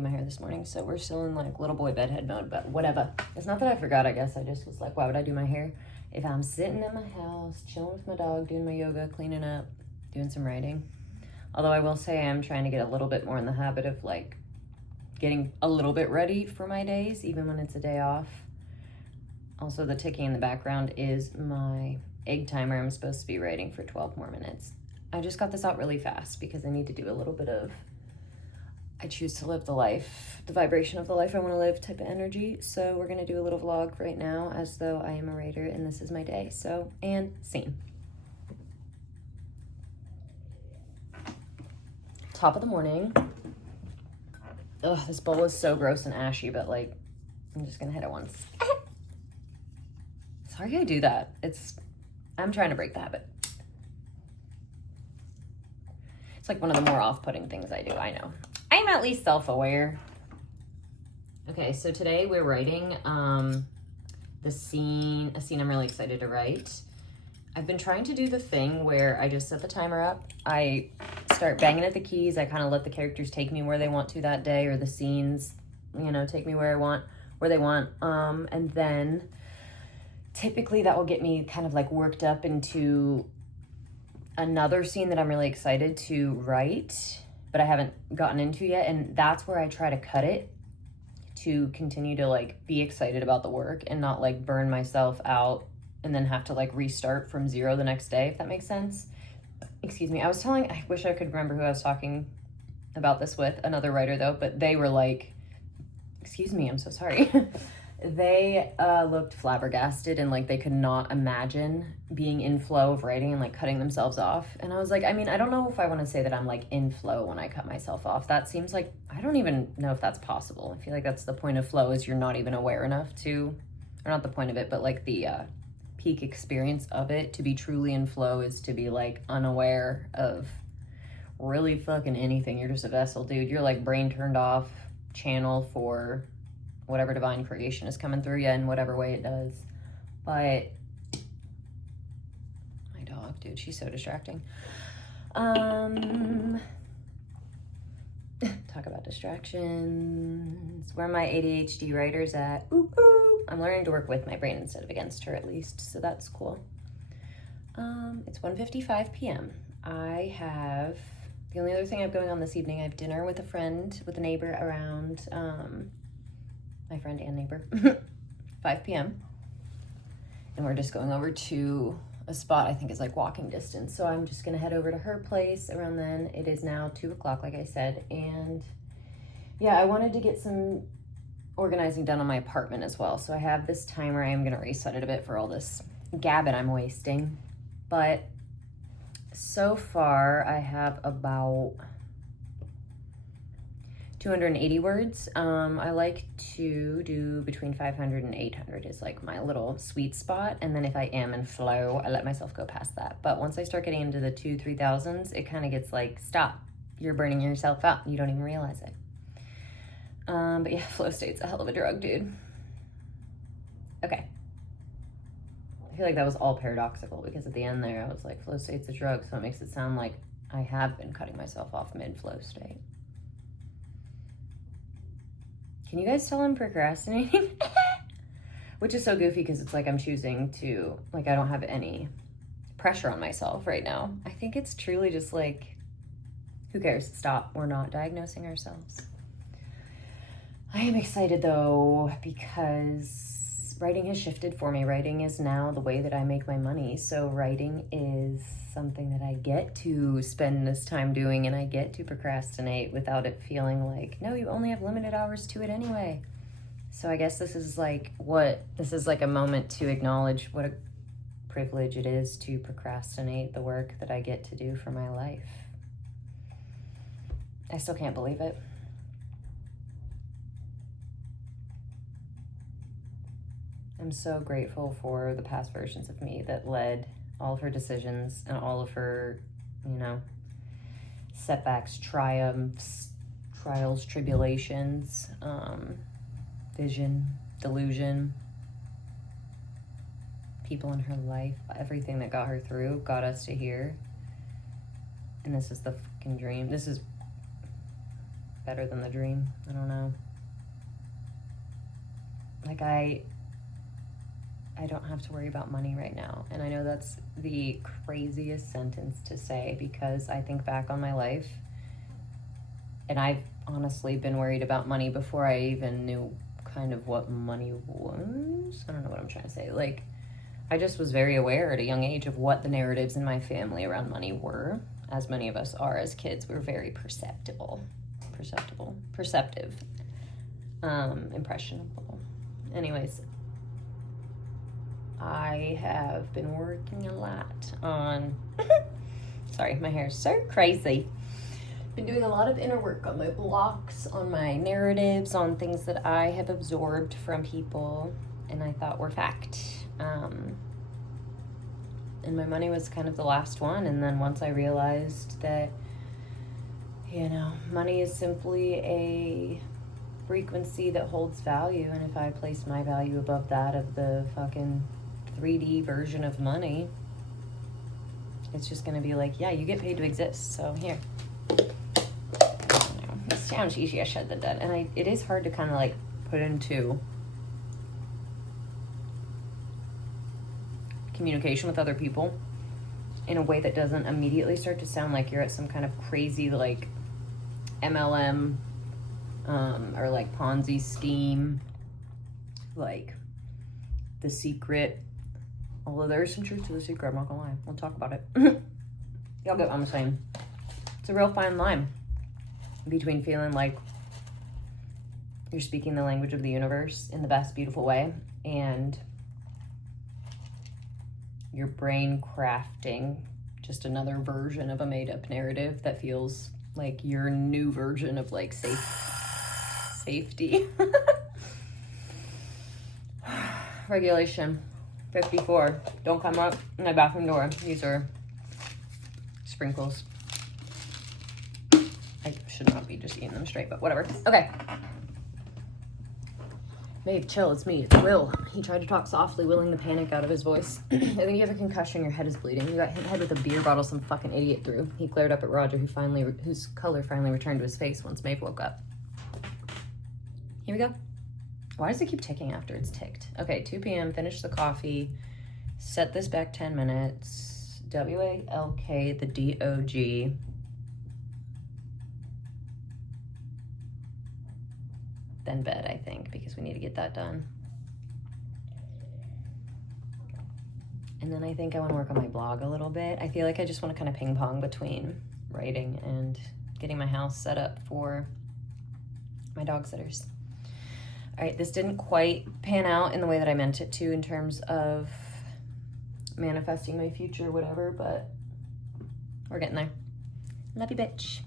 do my hair this morning, so we're still in like little boy bedhead mode, but whatever. It's not that I forgot, I guess. I just was like, why would I do my hair if I'm sitting in my house, chilling with my dog, doing my yoga, cleaning up, doing some writing? Although I will say I'm trying to get a little bit more in the habit of like getting a little bit ready for my days, even when it's a day off. Also, the ticking in the background is my egg timer. I'm supposed to be writing for 12 more minutes. I just got this out really fast because I need to do a little bit of, I choose to live the life, the vibration of the life I want to live type of energy. So we're going to do a little vlog right now as though I am a writer and this is my day. So, and scene. Top of the morning. Ugh, this bowl is so gross and ashy, but like, I'm just going to hit it once. Sorry I do that. I'm trying to break the habit. It's like one of the more off-putting things I do, I know. I'm at least self-aware. Okay, so today we're writing a scene I'm really excited to write. I've been trying to do the thing where I just set the timer up. I start banging at the keys. I kind of let the characters take me where they want to that day, or the scenes, you know, take me where they want. And then typically that will get me kind of like worked up into another scene that I'm really excited to write, but I haven't gotten into yet. And that's where I try to cut it to continue to like be excited about the work and not like burn myself out and then have to like restart from zero the next day, if that makes sense. Excuse me. I wish I could remember who I was talking about this with, another writer though, but they were like, excuse me, I'm so sorry. They looked flabbergasted and like they could not imagine being in flow of writing and like cutting themselves off. And I was like, I mean, I don't know if I want to say that I'm like in flow when I cut myself off. That seems like, I don't even know if that's possible. I feel like that's the point of flow, is you're not even aware enough to, or not the point of it, but like the peak experience of it. To be truly in flow is to be like unaware of really fucking anything. You're just a vessel, dude. You're like brain turned off, channel for whatever divine creation is coming through you in whatever way it does. But my dog, dude, she's so distracting. Talk about distractions. Where are my ADHD writers at? Ooh, ooh. I'm learning to work with my brain instead of against her, at least, so that's cool. It's 1:55 p.m. The only other thing I have going on this evening, I have dinner with a neighbor around, my friend and neighbor, 5 p.m. And we're just going over to a spot I think is like walking distance. So I'm just gonna head over to her place around then. It is now 2 o'clock, like I said. And yeah, I wanted to get some organizing done on my apartment as well. So I have this timer. I am gonna reset it a bit for all this gabbing I'm wasting. But so far I have about 280 words. I like to do between 500 and 800 is like my little sweet spot. And then if I am in flow, I let myself go past that. But once I start getting into the 2,000-3,000s, it kind of gets like, stop, you're burning yourself out. You don't even realize it. But yeah, flow state's a hell of a drug, dude. Okay. I feel like that was all paradoxical because at the end there, I was like, flow state's a drug. So it makes it sound like I have been cutting myself off mid-flow state. Can you guys tell I'm procrastinating? Which is so goofy because it's like I'm choosing to, like, I don't have any pressure on myself right now. I think it's truly just like, who cares? Stop. We're not diagnosing ourselves. I am excited though because writing has shifted for me. Writing is now the way that I make my money. So writing is something that I get to spend this time doing, and I get to procrastinate without it feeling like, no, you only have limited hours to it anyway. So I guess this is like a moment to acknowledge what a privilege it is to procrastinate the work that I get to do for my life. I still can't believe it. I'm so grateful for the past versions of me that led all of her decisions and all of her, you know, setbacks, triumphs, trials, tribulations, vision, delusion, people in her life, everything that got her through, got us to here. And this is the fucking dream. This is better than the dream. I don't know. Like I don't have to worry about money right now. And I know that's the craziest sentence to say because I think back on my life and I've honestly been worried about money before I even knew kind of what money was. I don't know what I'm trying to say. Like, I just was very aware at a young age of what the narratives in my family around money were. As many of us are as kids, we're very perceptive, impressionable. Anyways, I have been working a lot on, sorry, my hair is so crazy. Been doing a lot of inner work on my blocks, on my narratives, on things that I have absorbed from people and I thought were fact. And my money was kind of the last one. And then once I realized that, you know, money is simply a frequency that holds value. And if I place my value above that of the fucking 3D version of money, it's just going to be like, yeah, you get paid to exist. So here. It sounds easier said than done. And it is hard to kind of like put into communication with other people in a way that doesn't immediately start to sound like you're at some kind of crazy like MLM or like Ponzi scheme, like The Secret. Although there is some truth to The Secret, I'm not gonna lie. We'll talk about it. Y'all get what I'm saying. It's a real fine line between feeling like you're speaking the language of the universe in the best beautiful way and your brain crafting just another version of a made-up narrative that feels like your new version of like safety. Regulation 54. Don't come up my bathroom door. These are sprinkles. I should not be just eating them straight, but whatever. Okay. Babe, chill, it's me, it's Will. He tried to talk softly, willing the panic out of his voice. I think you have a concussion, your head is bleeding. You got hit in the head with a beer bottle some fucking idiot threw. He glared up at Roger, whose color finally returned to his face once Maeve woke up. Here we go. Why does it keep ticking after it's ticked? Okay, 2 p.m., finish the coffee, set this back 10 minutes, W-A-L-K, the D-O-G. Then bed, I think, because we need to get that done. And then I think I want to work on my blog a little bit. I feel like I just want to kind of ping pong between writing and getting my house set up for my dog sitters. All right, this didn't quite pan out in the way that I meant it to in terms of manifesting my future or whatever, but we're getting there. Love you, bitch.